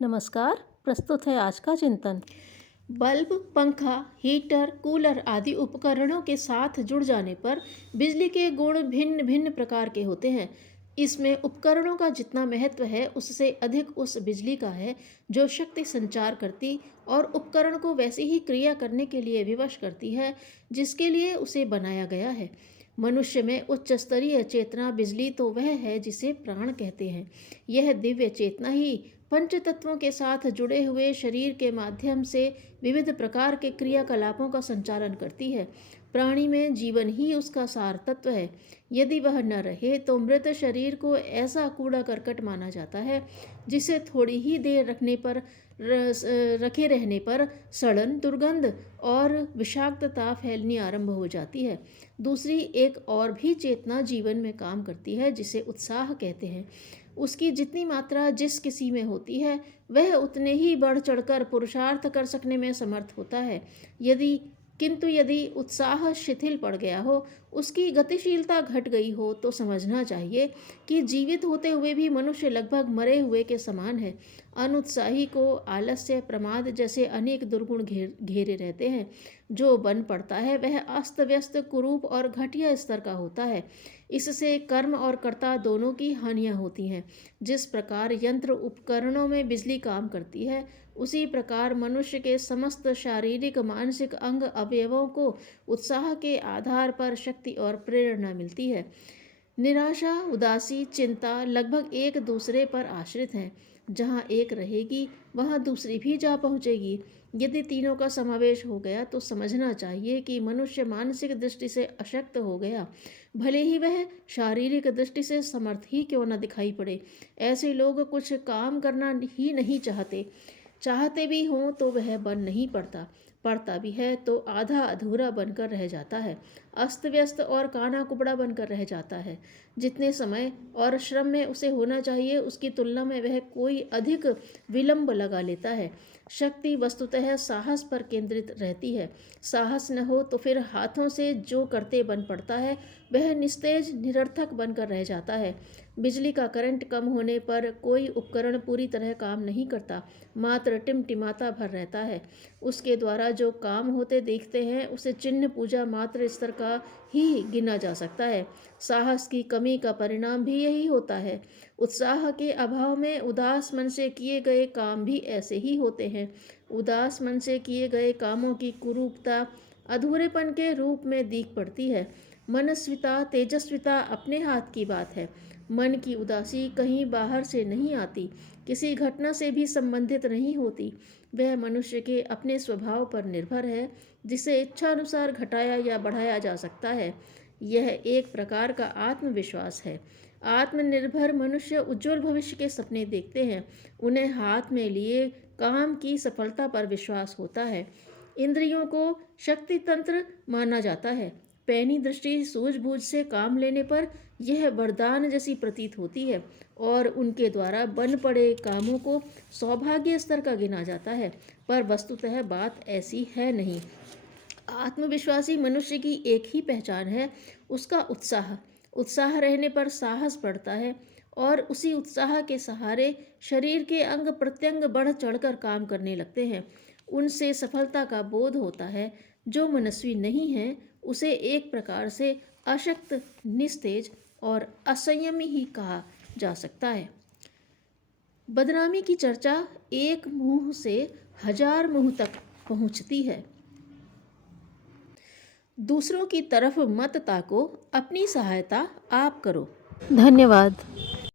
नमस्कार। प्रस्तुत है आज का चिंतन। बल्ब, पंखा, हीटर, कूलर आदि उपकरणों के साथ जुड़ जाने पर बिजली के गुण भिन्न भिन्न प्रकार के होते हैं। इसमें उपकरणों का जितना महत्व है उससे अधिक उस बिजली का है जो शक्ति संचार करती और उपकरण को वैसी ही क्रिया करने के लिए विवश करती है जिसके लिए उसे बनाया गया है। मनुष्य में उच्च स्तरीय चेतना बिजली तो वह है जिसे प्राण कहते हैं। यह दिव्य चेतना ही पंच तत्वों के साथ जुड़े हुए शरीर के माध्यम से विविध प्रकार के क्रियाकलापों का संचालन करती है। प्राणी में जीवन ही उसका सार तत्व है। यदि वह न रहे तो मृत शरीर को ऐसा कूड़ा करकट माना जाता है जिसे थोड़ी ही देर रखे रहने पर सड़न, दुर्गंध और विषाक्तता फैलनी आरंभ हो जाती है। दूसरी एक और भी चेतना जीवन में काम करती है जिसे उत्साह कहते हैं। उसकी जितनी मात्रा जिस किसी में होती है वह उतने ही बढ़ चढ़कर पुरुषार्थ कर सकने में समर्थ होता है। किंतु यदि उत्साह शिथिल पड़ गया हो, उसकी गतिशीलता घट गई हो तो समझना चाहिए कि जीवित होते हुए भी मनुष्य लगभग मरे हुए के समान है। अनुत्साही को आलस्य, प्रमाद जैसे अनेक दुर्गुण घेरे रहते हैं। जो बन पड़ता है वह अस्त व्यस्त, कुरूप और घटिया स्तर का होता है। इससे कर्म और कर्ता दोनों की हानियां होती हैं। जिस प्रकार यंत्र उपकरणों में बिजली काम करती है, उसी प्रकार मनुष्य के समस्त शारीरिक मानसिक अंग अवयवों को उत्साह के आधार पर शक्ति और प्रेरणा मिलती है। निराशा, उदासी, चिंता लगभग एक दूसरे पर आश्रित हैं। जहाँ एक रहेगी वहाँ दूसरी भी जा पहुँचेगी। यदि तीनों का समावेश हो गया तो समझना चाहिए कि मनुष्य मानसिक दृष्टि से अशक्त हो गया, भले ही वह शारीरिक दृष्टि से समर्थ ही क्यों न दिखाई पड़े। ऐसे लोग कुछ काम करना ही नहीं चाहते भी हों तो वह बन नहीं पड़ता भी है तो आधा अधूरा बनकर रह जाता है, अस्त व्यस्त और काना कुबड़ा बनकर रह जाता है। जितने समय और श्रम में उसे होना चाहिए उसकी तुलना में वह कोई अधिक विलंब लगा लेता है। शक्ति वस्तुतः साहस पर केंद्रित रहती है। साहस न हो तो फिर हाथों से जो करते बन पड़ता है वह निस्तेज, निरर्थक बनकर रह जाता है। बिजली का करंट कम होने पर कोई उपकरण पूरी तरह काम नहीं करता, मात्र टिमटिमाता भर रहता है। उसके द्वारा जो काम होते देखते हैं उसे चिन्ह पूजा मात्र स्तर का ही गिना जा सकता है। साहस की कमी का परिणाम भी यही होता है। उत्साह के अभाव में उदास मन से किए गए काम भी ऐसे ही होते हैं। उदास मन से किए गए कामों की कुरूपता अधूरेपन के रूप में दीख पड़ती है। मनस्विता, तेजस्विता अपने हाथ की बात है। मन की उदासी कहीं बाहर से नहीं आती, किसी घटना से भी संबंधित नहीं होती। वह मनुष्य के अपने स्वभाव पर निर्भर है जिसे इच्छानुसार घटाया या बढ़ाया जा सकता है। यह एक प्रकार का आत्मविश्वास है। आत्मनिर्भर मनुष्य उज्जवल भविष्य के सपने देखते हैं। उन्हें हाथ में लिए काम की सफलता पर विश्वास होता है। इंद्रियों को शक्ति तंत्र माना जाता है। पैनी दृष्टि सूझबूझ से काम लेने पर यह वरदान जैसी प्रतीत होती है और उनके द्वारा बन पड़े कामों को सौभाग्य स्तर का गिना जाता है, पर वस्तुतः बात ऐसी है नहीं। आत्मविश्वासी मनुष्य की एक ही पहचान है, उसका उत्साह। उत्साह रहने पर साहस बढ़ता है और उसी उत्साह के सहारे शरीर के अंग प्रत्यंग बढ़ चढ़कर काम करने लगते हैं। उनसे सफलता का बोध होता है। जो मनस्वी नहीं है उसे एक प्रकार से अशक्त, निस्तेज और असंयमी ही कहा जा सकता है। बदनामी की चर्चा एक मुंह से 1000 मुंह तक पहुंचती है। दूसरों की तरफ मत ताको, अपनी सहायता आप करो। धन्यवाद।